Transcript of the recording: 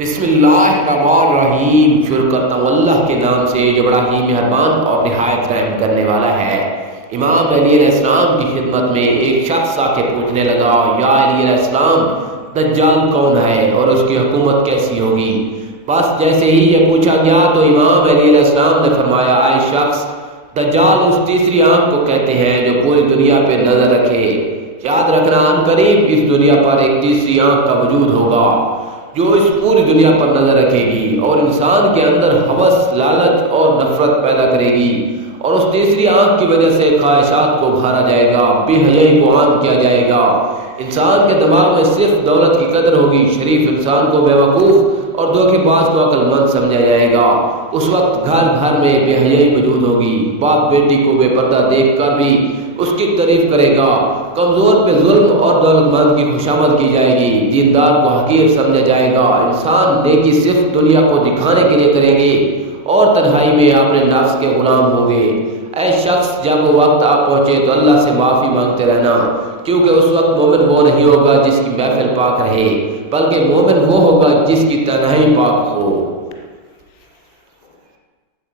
بسم اللہ الرحمن الرحیم، شروع کرتا ہوں اللہ کے نام سے جو بڑا ہی مہربان اور نہایت رحم کرنے والا ہے۔ امام علی علیہ السلام کی خدمت میں ایک شخص آ کے پوچھنے لگا، یا علی علیہ السلام، دجال کون ہے اور اس کی حکومت کیسی ہوگی؟ بس جیسے ہی یہ پوچھا گیا تو امام علی علیہ السلام نے فرمایا، اے شخص، دجال اس تیسری آنکھ کو کہتے ہیں جو پوری دنیا پہ نظر رکھے۔ یاد رکھنا، ان قریب اس دنیا پر ایک تیسری آنکھ کا وجود ہوگا جو اس پوری دنیا پر نظر رکھے گی اور انسان کے اندر ہوس، لالچ اور نفرت پیدا کرے گی، اور اس تیسری آنکھ کی وجہ سے خواہشات کو بھارا جائے گا، بے حیائی کو عام کیا جائے گا۔ انسان کے دماغ میں صرف دولت کی قدر ہوگی، شریف انسان کو بیوقوف اور دھوکے باز کو عقل مند سمجھا جائے گا۔ اس وقت گھر گھر میں بے حیائی موجود ہوگی، باپ بیٹی کو بے پردہ دیکھ کر بھی اس کی تعریف کرے گا، کمزور پہ ظلم اور دولت مند کی خوشامد کی جائے گی، دیندار کو حقیر سمجھا جائے گا۔ انسان نیکی صرف دنیا کو دکھانے کے لیے کریں گے اور تنہائی میں اپنے نفس کے غلام ہوں گے۔ اے شخص، جب وہ وقت آ پہنچے تو اللہ سے معافی مانگتے رہنا، کیونکہ اس وقت مومن وہ نہیں ہوگا جس کی محفل پاک رہے، بلکہ مومن وہ ہوگا جس کی تنہائی پاک ہو۔